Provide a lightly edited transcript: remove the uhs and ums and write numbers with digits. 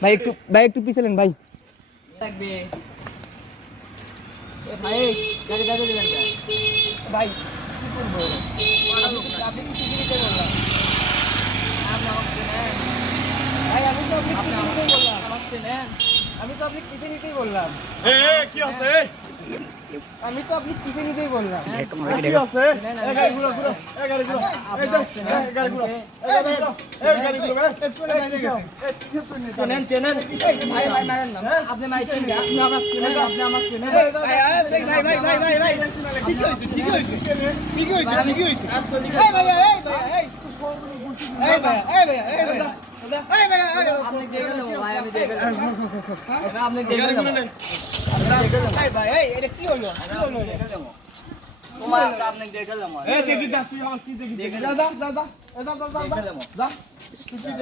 ভাই একটু পিছলেন ভাই। লাগবে ভাই গাড়ি গাড়ি দিবেন ভাই কি করবো? আপনি কি টিভি নিতে বললাম? আপনি আমাকে চেনেন ভাই আমি তো আপনি আপনি টিভি নিতেই বললাম। আমাকে চেনেন আমি তো আপনি টিভি নিতেই বললাম। কি আছে? আমি তো আপনি টিভি নিতেই বললাম। কি আছে? এই গাড়ি ঘুরো ঘুরো। এই গাড়ি ঘুরো। এই গাড়ি ঘুরো। এই গাড়ি ঘুরো। চেনেন চেনেন ভাই ভাই মারেন না আপনি মাই চেনেন আপনি আমাকে চেনেন আপনি আমাকে চেনেন ভাই ঠিক হইছে ঠিক হইছে। ঠিক হইছে ঠিক হইছে। এই ভাই আপনি দিয়ে গেলেন ভাই আমি দিয়ে গেলাম আপনি দিয়ে গাড়ি ঘুরে গেলেন নেন। ভাই এটা কি হলো? কি হলো? তোমার আপনি দিয়ে গেলাম এই দেখি দা তুই আমার কি দেখি? যা যা যা যা। যা যা যা যা।